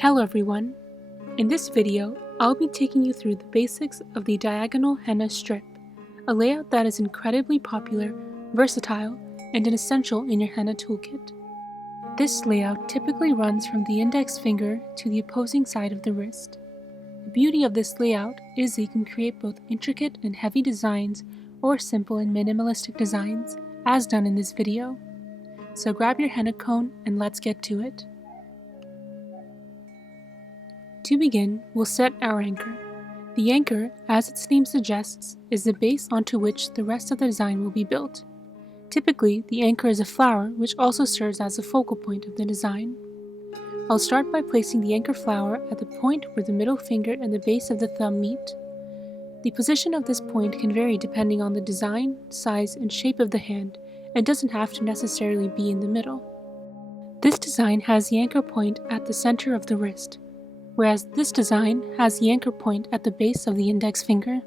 Hello everyone! In this video, I'll be taking you through the basics of the diagonal henna strip, a layout that is incredibly popular, versatile, and an essential in your henna toolkit. This layout typically runs from the index finger to the opposing side of the wrist. The beauty of this layout is that you can create both intricate and heavy designs or simple and minimalistic designs, as done in this video. So grab your henna cone and let's get to it. To begin, we'll set our anchor. The anchor, as its name suggests, is the base onto which the rest of the design will be built. Typically, the anchor is a flower which also serves as the focal point of the design. I'll start by placing the anchor flower at the point where the middle finger and the base of the thumb meet. The position of this point can vary depending on the design, size, and shape of the hand, and doesn't have to necessarily be in the middle. This design has the anchor point at the center of the wrist, whereas this design has the anchor point at the base of the index finger.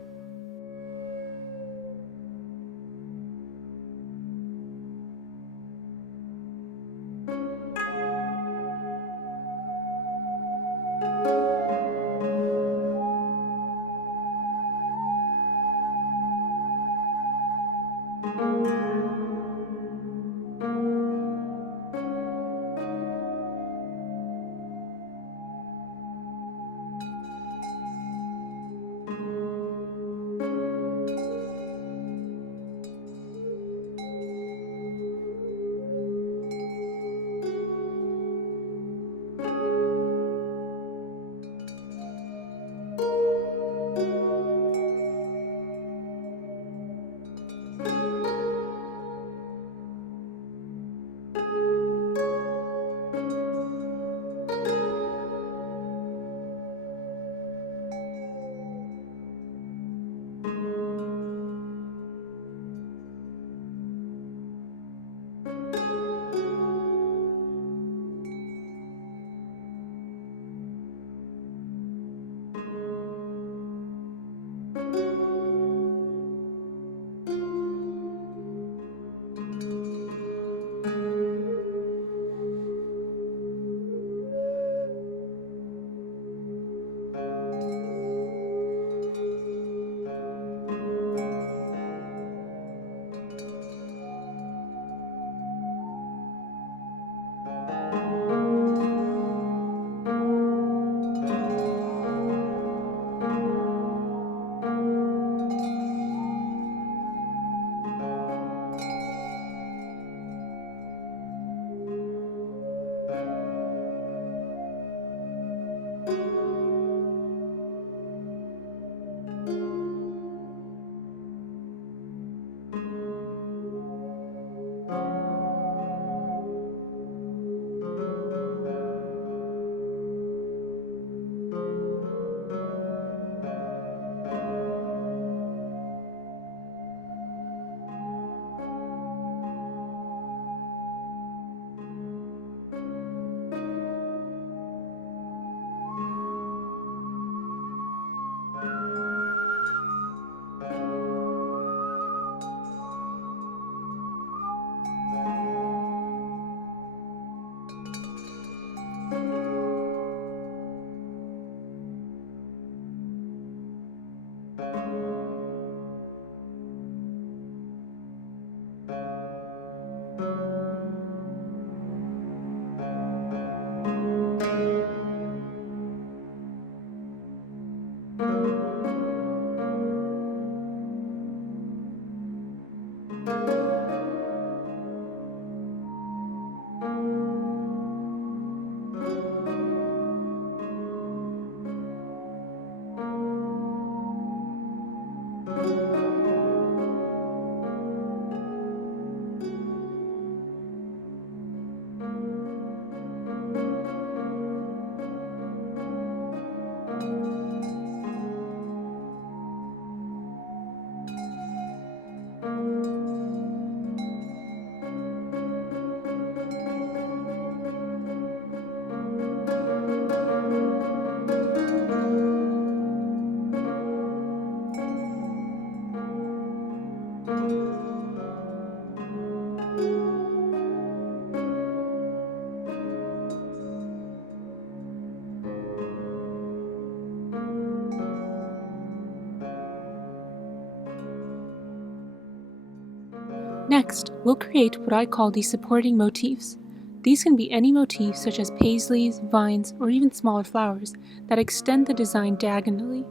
Next, we'll create what I call the supporting motifs. These can be any motif such as paisleys, vines, or even smaller flowers that extend the design diagonally.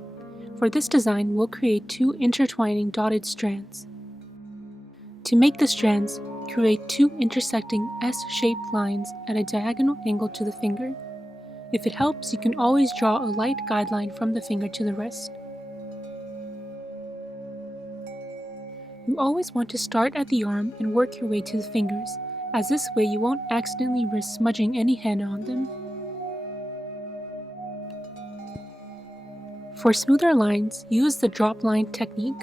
For this design, we'll create two intertwining dotted strands. To make the strands, create two intersecting S-shaped lines at a diagonal angle to the finger. If it helps, you can always draw a light guideline from the finger to the wrist. You always want to start at the arm and work your way to the fingers, as this way you won't accidentally risk smudging any henna on them. For smoother lines, use the drop line technique.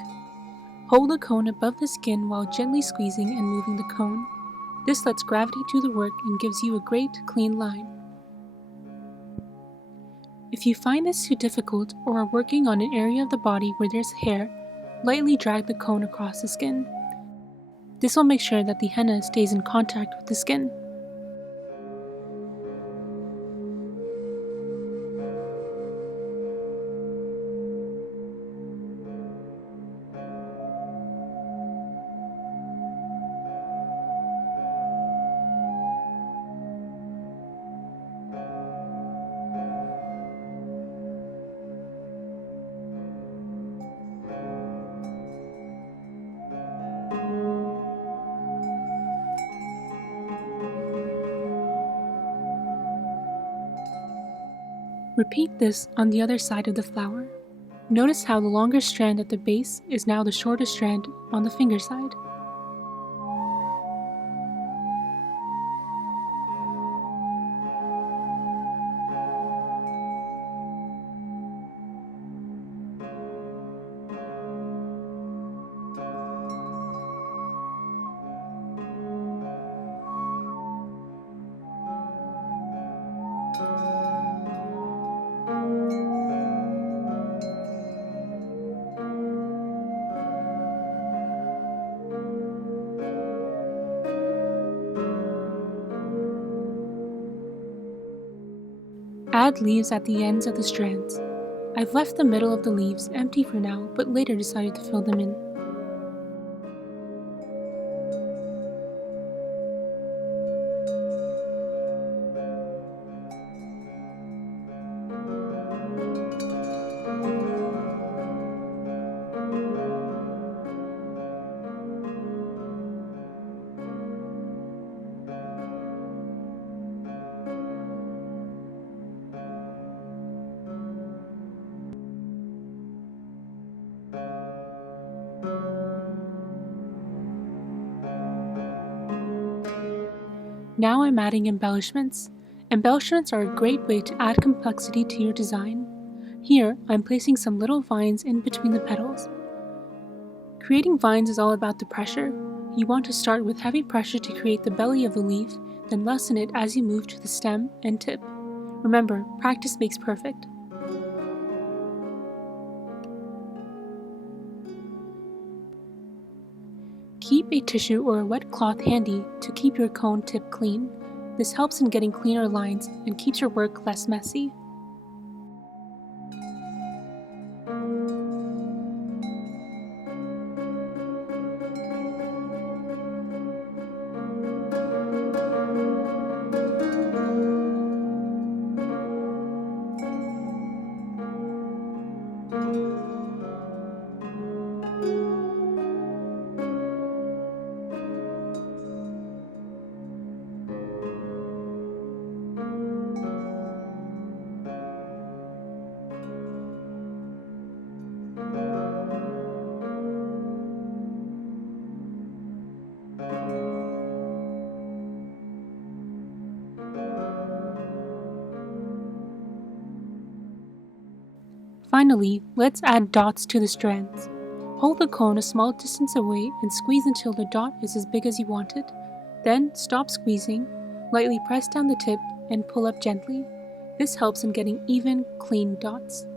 Hold the cone above the skin while gently squeezing and moving the cone. This lets gravity do the work and gives you a great, clean line. If you find this too difficult or are working on an area of the body where there's hair, lightly drag the cone across the skin. This will make sure that the henna stays in contact with the skin. Repeat this on the other side of the flower. Notice how the longer strand at the base is now the shortest strand on the finger side. Add leaves at the ends of the strands. I've left the middle of the leaves empty for now, but later decided to fill them in. Now I'm adding embellishments. Embellishments are a great way to add complexity to your design. Here, I'm placing some little vines in between the petals. Creating vines is all about the pressure. You want to start with heavy pressure to create the belly of the leaf, then lessen it as you move to the stem and tip. Remember, practice makes perfect. Keep a tissue or a wet cloth handy to keep your cone tip clean. This helps in getting cleaner lines and keeps your work less messy. Finally, let's add dots to the strands. Hold the cone a small distance away and squeeze until the dot is as big as you want it. Then stop squeezing, lightly press down the tip, and pull up gently. This helps in getting even, clean dots.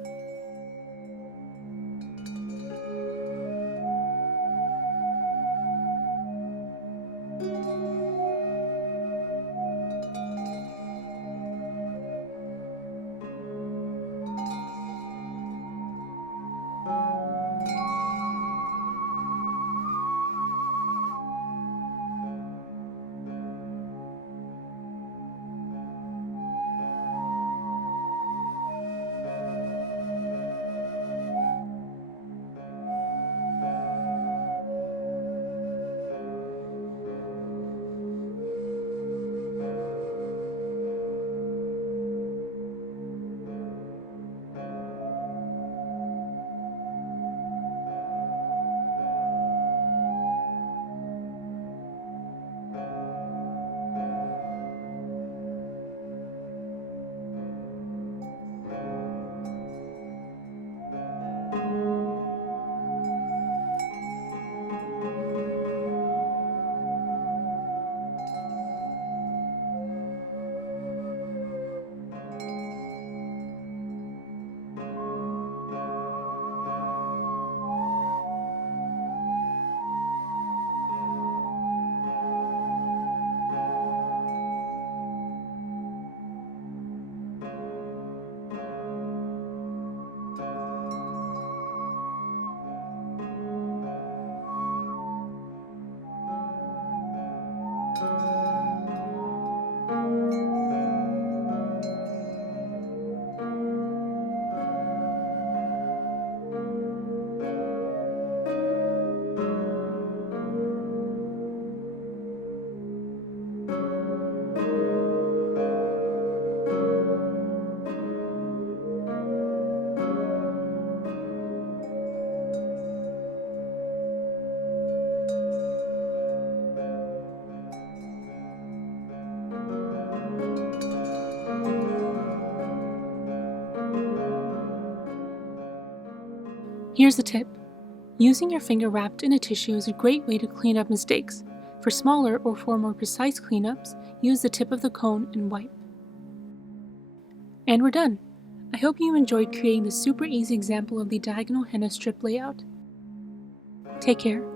Here's a tip. Using your finger wrapped in a tissue is a great way to clean up mistakes. For smaller or for more precise cleanups, use the tip of the cone and wipe. And we're done! I hope you enjoyed creating this super easy example of the diagonal henna strip layout. Take care.